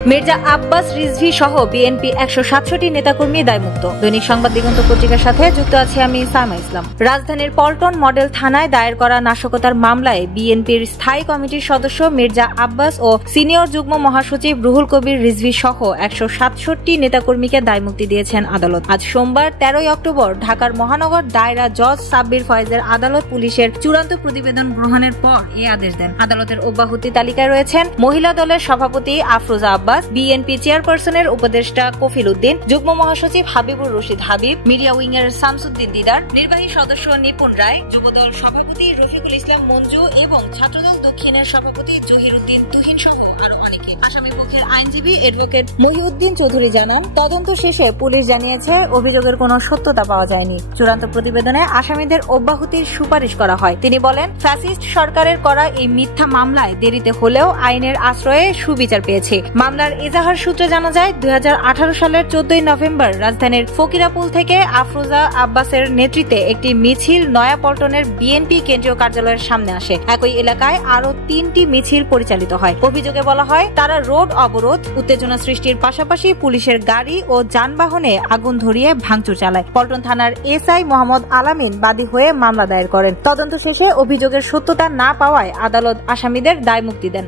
মির্জা আব্বাস রিজভী সহ বিএনপি ১৬৭ নেতাকর্মী দায়মুক্ত। দৈনিক সংবাদ দিগন্ত পত্রিকার সাথে যুক্ত আছে আমি সাইমা ইসলাম। রাজধানীর পল্টন মডেল থানায় দায়ের করা নাশকতার মামলায় বিএনপির স্থায়ী কমিটির সদস্য মির্জা আব্বাস ও সিনিয়র যুগ্ম মহাসচিব রুহুল কবির রিজভী সহ ১৬৭ নেতাকর্মীকে দায়মুক্তি দিয়েছেন আদালত। আজ সোমবার ১৩ অক্টোবর ঢাকার মহানগর দায়রা জজ সাব্বির ফয়েজের আদালত পুলিশের চূড়ান্ত প্রতিবেদন গ্রহণের পর এ আদেশ দেন। আদালতের অব্যাহতি তালিকায় রয়েছেন মহিলা দলের সভাপতি আফরোজা আব্বাস, বিএনপি চেয়ারপারসনের উপদেষ্টা কফিল উদ্দিন, যুগ্ম মহাসচিব হাবিবুর রশিদ হাবিব, মিডিয়া উইং এর শামসুদ্দিন দিদার, নির্বাহী সদস্য নিপুণ রায়, যুবদল সভাপতি রফিকুল ইসলাম মঞ্জু এবং ছাত্রদল দক্ষিণের সভাপতি জহির উদ্দিন তুহিন সহ আরো অনেকে। আসামি পক্ষের আইনজীবী অ্যাডভোকেট মহিউদ্দিন চৌধুরী জানান, তদন্ত শেষে পুলিশ জানিয়েছে অভিযোগের কোনো সত্যতা পাওয়া যায়নি। চূড়ান্ত প্রতিবেদনে আসামিদের অব্যাহতির সুপারিশ করা হয়। তিনি বলেন, ফ্যাসিস্ট সরকারের করা এই মিথ্যা মামলায় দেরিতে হলেও আইনের আশ্রয়ে সুবিচার পেয়েছে। মামলার এজাহার সূত্রে জানা যায়, ২০১৮ সালের ১৪ নভেম্বর রাজধানীর ফকিরাপুল থেকে আফরোজা আব্বাসের নেতৃত্বে একটি মিছিল নয়াপল্টনের বিএনপি কেন্দ্রীয় কার্যালয়ের সামনে আসে। একই এলাকায় আরো ৩টি মিছিল পরিচালিত হয়। অভিযোগে বলা হয়, তারা রোড অবরোধ, উত্তেজনা সৃষ্টির পাশাপাশি পুলিশের গাড়ি ও যানবাহনে আগুন ধরিয়ে ভাঙচুর চালায়। পল্টন থানার এসআই মোহাম্মদ আলামিন বাদী হয়ে মামলা দায়ের করেন। তদন্ত শেষে অভিযোগের সত্যতা না পাওয়ায় আদালত আসামিদের দায়মুক্তি দেন।